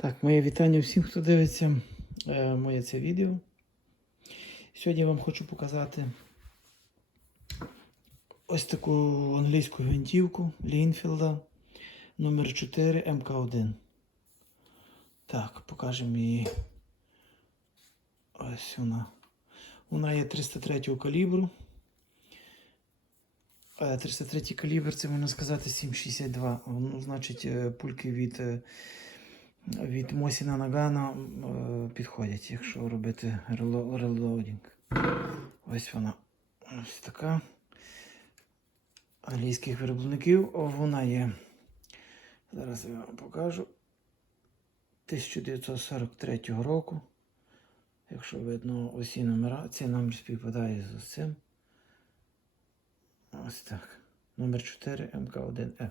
Так, моє вітання всім, хто дивиться е, моє це відео. Сьогодні я вам хочу показати ось таку англійську гвинтівку Лінфілда номер 4 МК1. Так, покажемо її. Ось вона. Вона є 303 калібру. Е, 303 калібр, це можна сказати 7,62. Ну, значить, е, пульки від. Від Мосіна Нагана е, підходять, якщо робити релоудінг. Ось вона. Ось така. Англійських виробників. Вона є. Зараз я вам покажу. 1943 року. Якщо видно усі номера, цей номер співпадає з цим. Ось так. Номер 4 МК1Ф.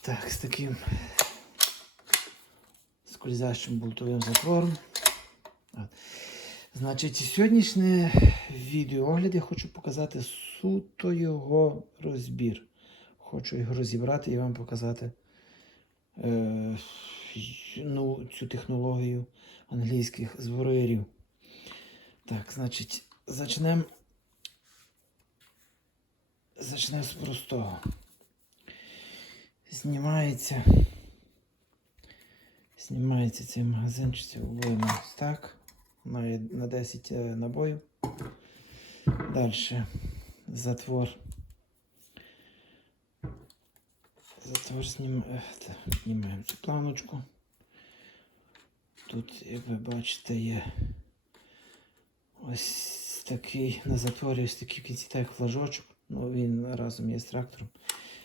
Так, з таким скользящим болтовим затвором. Значить, сьогоднішнє відеоогляд я хочу показати суто його розбір. Хочу його розібрати і вам показати е, ну, цю технологію англійських зброєрів. Так, значить, зачнемо. Зачнемо з простого. Знімається. Знімається цей магазин, чи це обоїмо ось так. На 10 е, набоїв. Далі затвор. Затвор знім... е, знімаємо цю планочку. Тут, як ви бачите, є ось такий на затворі ось такий в кінці так флажочок. Ну, він разом є з трактором.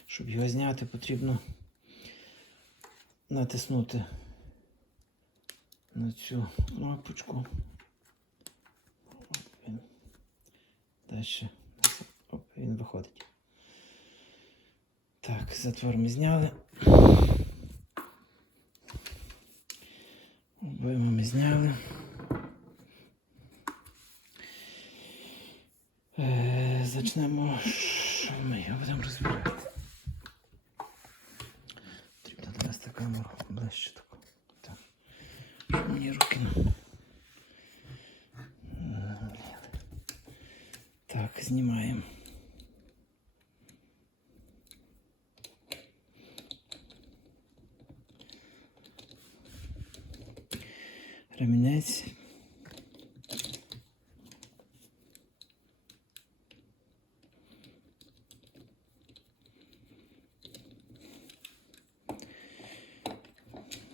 Щоб його зняти, потрібно натиснути на цю кнопочку. Оп, він. Далі. Оп, він виходить. Так, затвор ми зняли. Обойму ми зняли. Е, Зачнемо, що ми його будемо розбирати. Потрібно довести камеру ближче мені руки не. Так, знімаємо. Ремінець.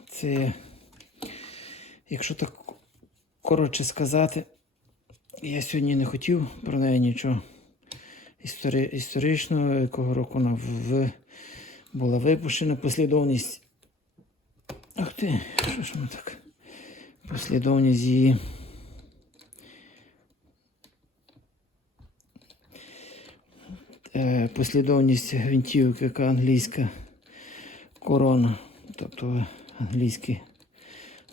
Це, якщо так коротше сказати, я сьогодні не хотів про неї нічого істори... історичного, якого року вона в... була випущена. Послідовність. Ах ти, що ж воно так? Послідовність її. Е, Послідовність гвинтівки, яка англійська корона, тобто англійські,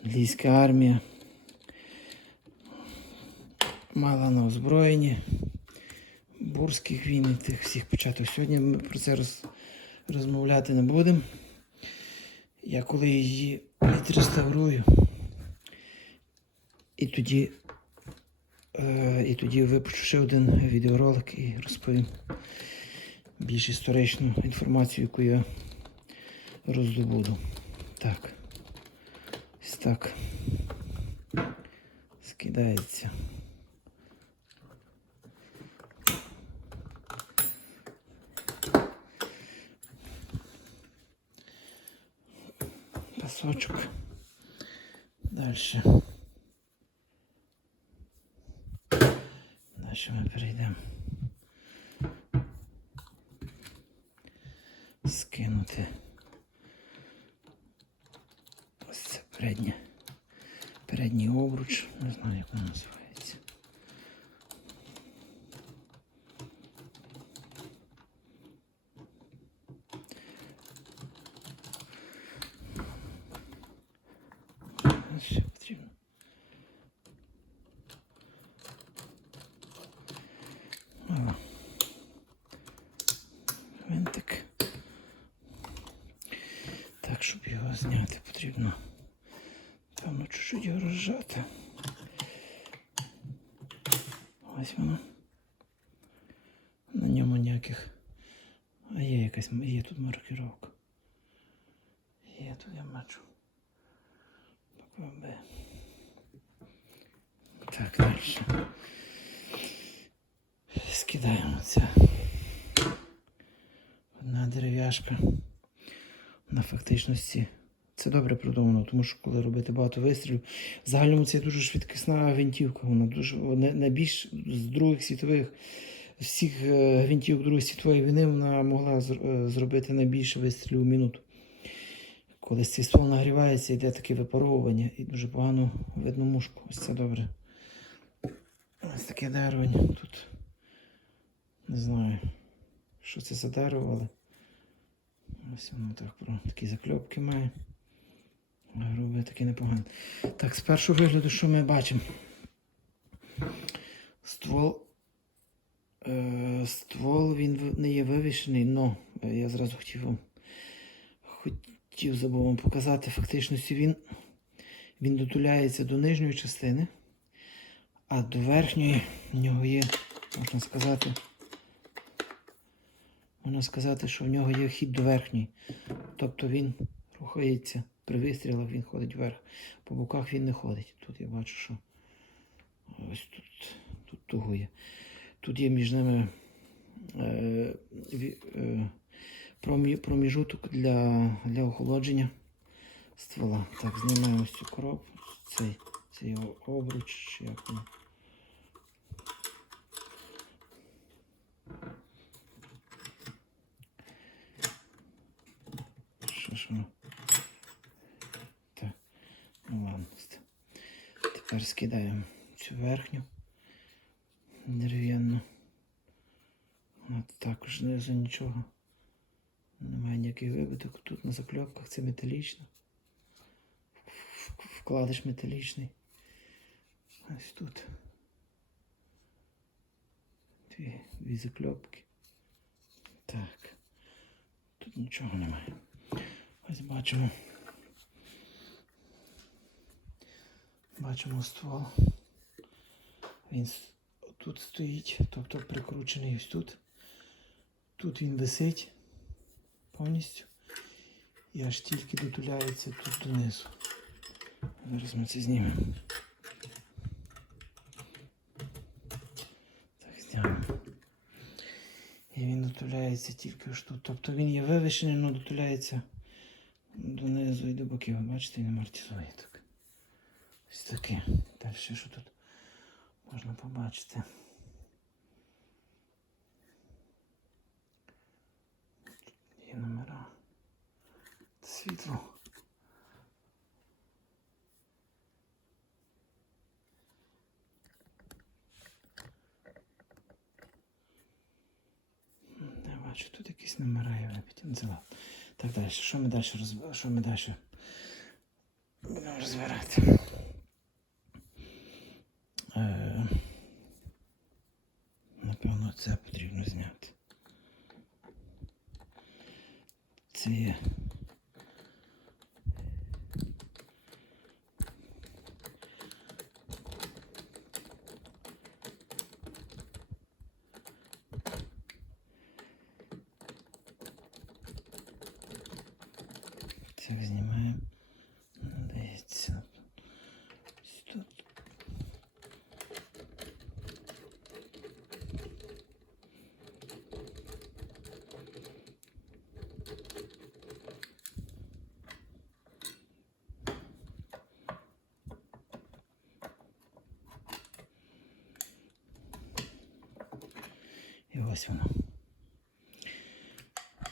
англійська армія мала на озброєнні бурських війн і тих всіх початок. Сьогодні ми про це роз, розмовляти не будемо. Я коли її відреставрую, і тоді, е, і тоді випущу ще один відеоролик і розповім більш історичну інформацію, яку я роздобуду. Так. Так. Скидається. Пасочок. Дальше. Дальше ми перейдемо. Називається. Потрібно. Винтик. Так, щоб його зняти потрібно. Певно, чуть-чуть його розжати. Ось воно. На ньому ніяких. А є якась є тут маркировка. Є тут я бачу. Так, далі. Скидаємо це. Одна дерев'яшка. На фактичності це добре продумано, тому що коли робити багато вистрілів, в загальному це дуже швидкісна гвинтівка. Вона дуже найбільш з других світових всіх е, гвинтівок Другої світової війни вона могла е, зробити найбільше вистрілів у минуту. Коли цей ствол нагрівається, йде таке випаровування і дуже погано видно мушку. Ось це добре. Ось таке дерево. Тут не знаю, що це за дерево, але ось воно так про такі закльопки має. Грубе таке непогане. Так, з першого вигляду, що ми бачимо? Ствол. Е, ствол він не є вивішений, але я зразу хотів вам хотів забув вам показати фактичності він, він дотуляється до нижньої частини, а до верхньої в нього є, можна сказати, можна сказати, що в нього є вхід до верхньої. Тобто він рухається при вистрілах, він ходить вверх. По боках він не ходить. Тут я бачу, що ось тут, тут тугує. Тут є між ними е, е, проміжуток для, для охолодження ствола. Так, знімаємо цю коробку, цей, цей його обруч, чи як воно. Що ж воно? Ладно. Тепер скидаємо цю верхню дерев'яну. От також знизу нічого. Немає ніяких вибиток. Тут на закльопках це металічно. Вкладиш металічний. Ось тут. Дві, дві закльопки. Так. Тут нічого немає. Ось бачимо. Бачимо ствол. Він тут стоїть, тобто прикручений ось тут. Тут він висить повністю. І аж тільки дотуляється тут донизу. Зараз ми це знімемо. Так, знімемо. І він дотуляється тільки аж тут. Тобто він є вивішений, але дотуляється донизу і до боків. Бачите, він амортизує так. Таке. Далі що тут можна побачити? Є номера. Світло. Не бачу, тут якісь номера я випітінзила. Так далі. Що ми далі. Що ми далі будемо розбирати? Е, Напевно, це потрібно зняти. Це є. Це знімаємо. Дивіться. Ось Тут. І ось воно.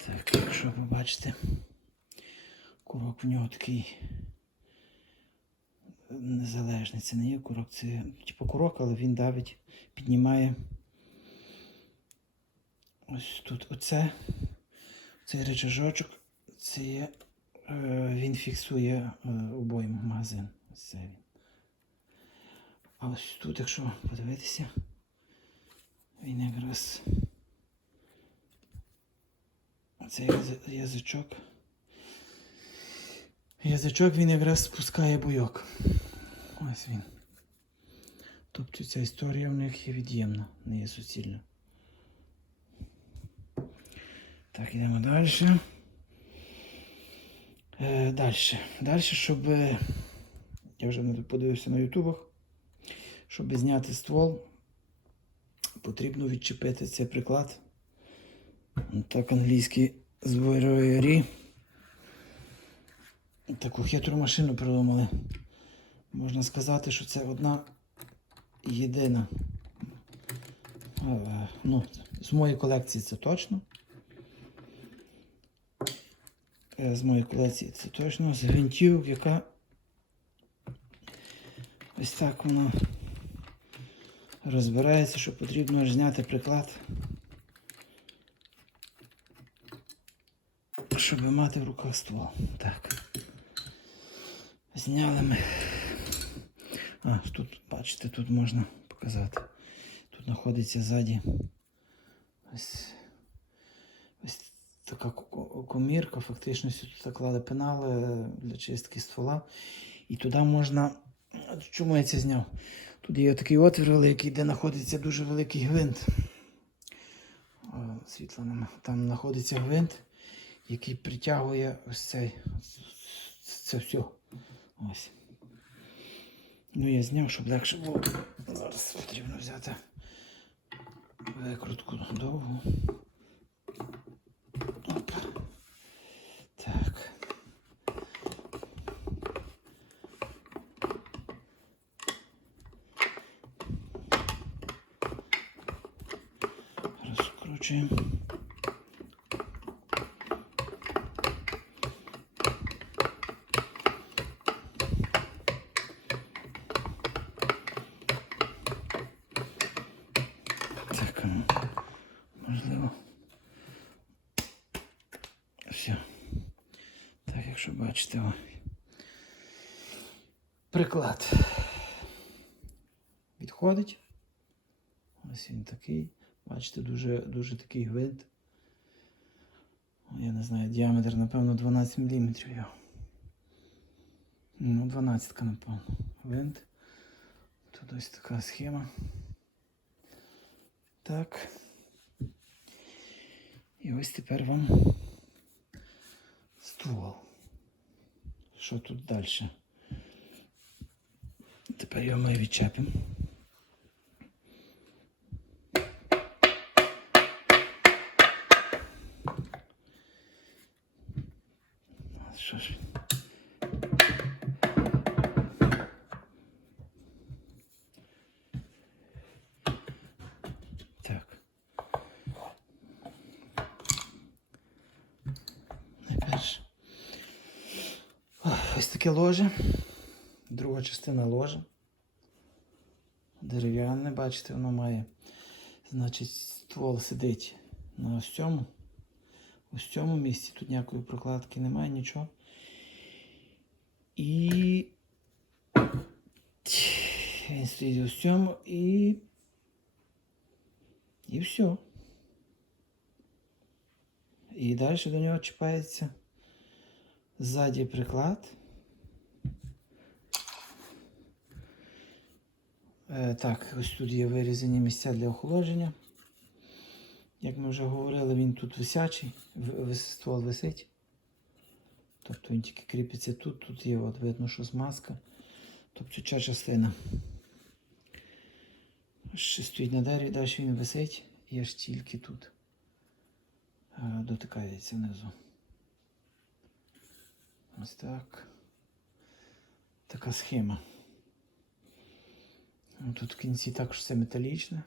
Так, якщо ви бачите, курок в нього такий незалежний. Це не є курок, це типу курок, але він давить, піднімає. Ось тут оце, цей речажочок, це є, е, він фіксує е, обойму магазин. Ось це він. А ось тут, якщо подивитися, він якраз цей язичок. язичок він якраз спускає буйок. Ось він. Тобто ця історія в них є від'ємна, не є суцільна. Так, йдемо далі. Е, далі. Далі, щоб. е, Я вже подивився на ютубах. Щоб зняти ствол, потрібно відчепити цей приклад. Так англійські зброярі. Таку хитру машину придумали. Можна сказати, що це одна єдина. Е, Ну, з моєї колекції це точно. Е, З моєї колекції це точно. З гвинтівок, яка ось так вона розбирається, що потрібно зняти приклад. Щоб мати в руках ствол. Так. Зняли ми. А, тут, бачите, тут можна показати. Тут знаходиться ззаді ось, ось така комірка, фактично сюди тут клали пенали для чистки ствола. І туди можна. Чому я це зняв? Тут є такий отвір великий, де знаходиться дуже великий гвинт. О, Світла нема. Там знаходиться гвинт, який притягує ось. Це все. Ось. Ну, я зняв, щоб легше було. Зараз потрібно взяти викрутку довгу. Оп. Так. Розкручуємо. Так, ну, можливо. Все. Якщо бачите, о. приклад відходить. Ось він такий. Бачите, дуже, дуже такий гвинт. Я не знаю, діаметр, напевно, 12 мм його. Ну, 12, напевно. Гвинт. Тут ось така схема. Так. І ось тепер вам ствол. Що тут далі? Тепер його ми відчепимо. Ось ложе. Друга частина ложа. Дерев'яне, бачите, воно має. Значить, ствол сидить на ось цьому. Ось цьому місці. Тут ніякої прокладки немає, нічого. І. Він стоїть ось цьому і. І все. І далі до нього чіпається ззаді приклад. Так, ось тут є вирізані місця для охолодження. Як ми вже говорили, він тут висячий, ствол висить. Тобто він тільки кріпиться тут, тут є, от видно, що змазка. Тобто ця частина. Ще стоїть на дереві, далі він висить і аж тільки тут е, дотикається внизу. Ось так. Така схема. Ну, Тут в кінці також все металічне.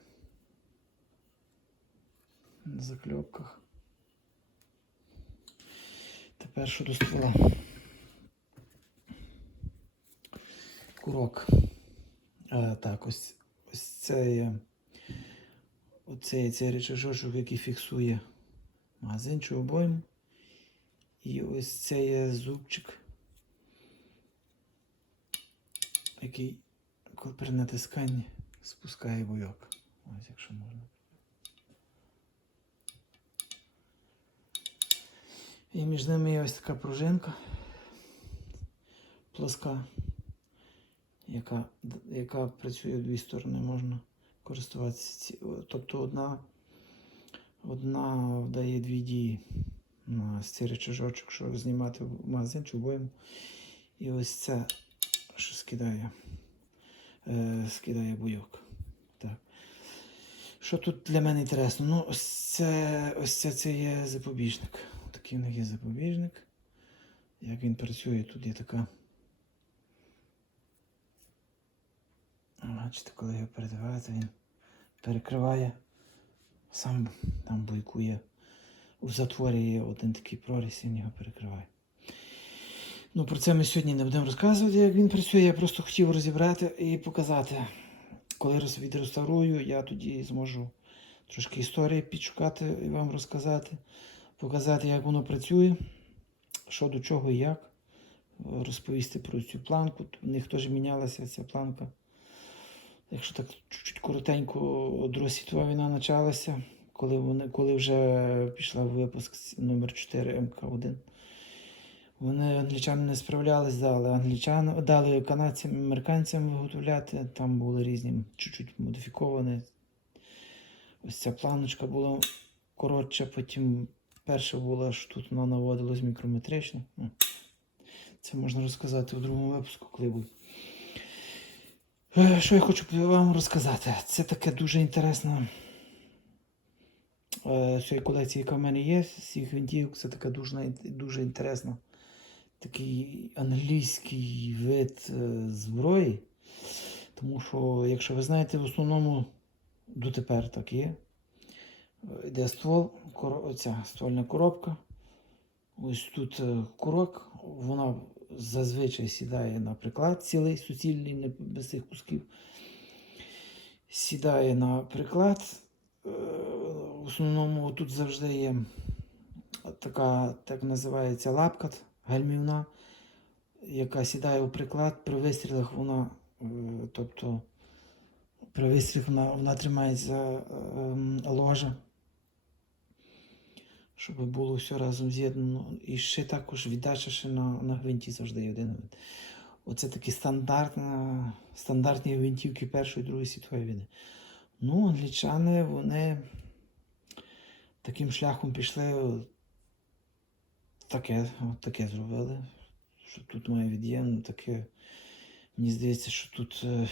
На закльопках. Тепер що до ствола. Курок. А, так, ось, ось це є. Оцей цей речашочок, який фіксує магазин чи обойму. І ось це є зубчик, який коли при натисканні спускає бойок. Ось якщо можна. І між ними є ось така пружинка. плоска, яка, яка працює в дві сторони, можна користуватися. Тобто одна, одна дає дві дії на цей речажочок, щоб знімати в магазин чи обоєм. І ось це, що скидає, е, скидає бойок. Так. Що тут для мене інтересно? Ну, ось це, ось це, це є запобіжник. Такий в них є запобіжник. Як він працює, тут є така. Бачите, коли його передавати, він перекриває, сам там бойкує. У затворі є один такий проріз, він його перекриває. Ну, про це ми сьогодні не будемо розказувати, як він працює. Я просто хотів розібрати і показати. Коли відреставрую, я тоді зможу трошки історії підшукати і вам розказати, показати, як воно працює, що до чого і як, розповісти про цю планку. У них теж мінялася ця планка. Якщо так чуть-чуть коротенько, Друга світова війна почалася, коли, вони, коли вже пішла випуск номер 4 МК1. Вони англічани не справлялись, дали англічан, дали канадцям, американцям виготовляти. Там були різні, чуть-чуть модифіковані. Ось ця планочка була коротша, потім перша була, що тут вона наводилась мікрометрично. Ну, Це можна розказати у другому випуску, коли. Е, Що я хочу вам розказати? Це таке дуже інтересна е, цієї колекції, яка в мене є, з цих гвинтівок, це така дуже, дуже інтересна. Такий англійський вид е, зброї. Тому що, якщо ви знаєте, в основному дотепер так є. Йде ствол, оця ствольна коробка. Ось тут е, курок, вона зазвичай сідає на приклад цілий, суцільний, без цих кусків. Сідає на приклад. Е, В основному тут завжди є така, так називається лапка гальмівна, яка сідає у приклад. При вистрілах вона, е, тобто при вистрілах вона, вона тримається ем, ложа щоб було все разом з'єднано. І ще також віддача ще на, на гвинті завжди один. Оце такі стандартні гвинтівки Першої і Другої світової війни. Ну, англічани, вони таким шляхом пішли, таке, от таке зробили. Що тут має від'ємно, таке. Мені здається, що тут е,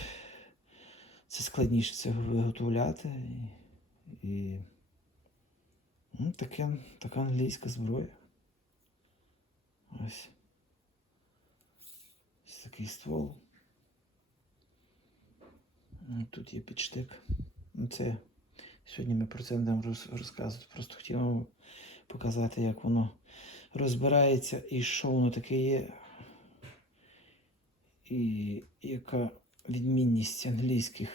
це складніше це виготовляти. І, Ну, таке, така англійська зброя. Ось. Ось такий ствол. Ну, Тут є підштик. Ну, це сьогодні ми про це будемо розказувати. Просто хотів показати, як воно розбирається і що воно таке є. І яка відмінність англійських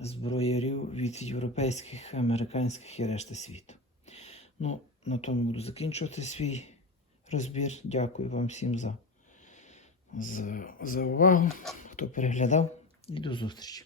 зброярів від європейських, американських і решти світу. Ну, на тому буду закінчувати свій розбір. Дякую вам всім за, за, за увагу, хто переглядав, і до зустрічі.